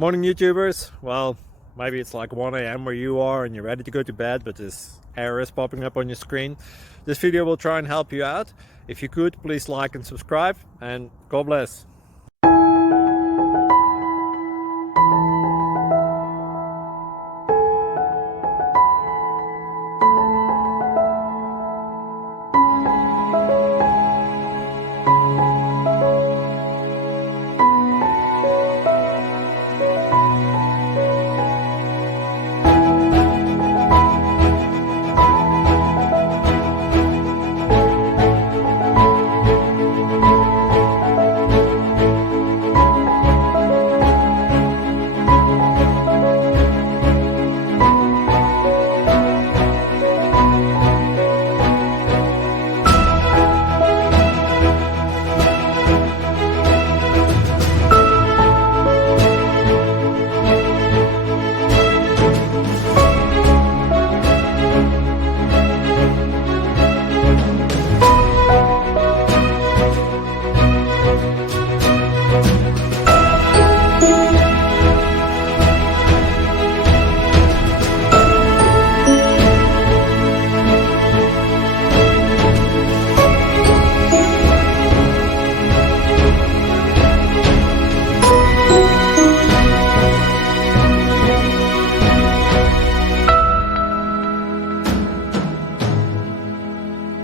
Morning YouTubers. Well, maybe it's like 1 a.m. where you are and you're ready to go to bed, but this error is popping up on your screen. This video will try and help you out. If you could, please like and subscribe, and God bless.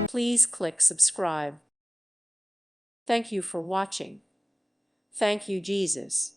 Please click subscribe. Thank you for watching. Thank you, Jesus.